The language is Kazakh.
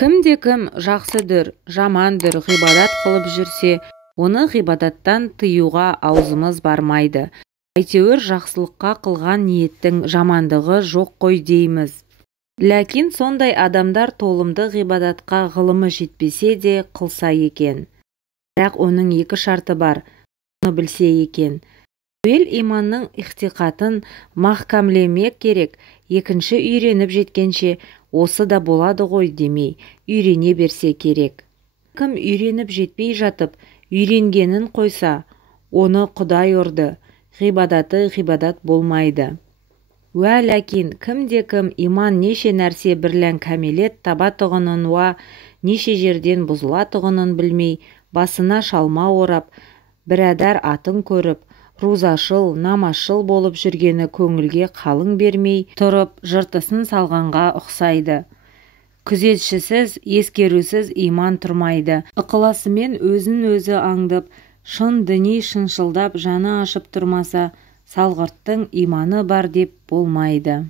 Кім жақсыдыр, жамандыр ғибадат қылып жүрсе, оны ғибадаттан тыюға аузымыз бармайды. Әйтеуір жақсылыққа қылған ниеттің жамандығы жоқ қой дейміз. Ләкин сондай адамдар толымды ғибадатқа ғылымы жетпесе де қылса екен. Бірақ оның екі шарты бар, оны білсе екен. Әуел иманның иқтиқатын махкамлемек керек, екінші үйреніп жеткенше осы да болады ғой демей, үйрене берсе керек. Кім үйреніп жетпей жатып, үйренгенін қойса, оны Құдай ұрды, ғибадаты ғибадат болмайды. Уә ләкин кім иман неше нәрсе бірлән кәмелет табатығынын уа неше жерден бұзылатығынын білмей, басына шалма орап, бірадар атын көріп, рузашыл, намазшыл болып жүргені көңілге қалың бермей тұрып, жыртысын салғанға ұқсайды. Күзетшісіз, ескерусіз иман тұрмайды. Ықыласымен өзін-өзі аңдып, шын діни шыншылдап жаны ашып тұрмаса, салғырттың иманы бар деп болмайды.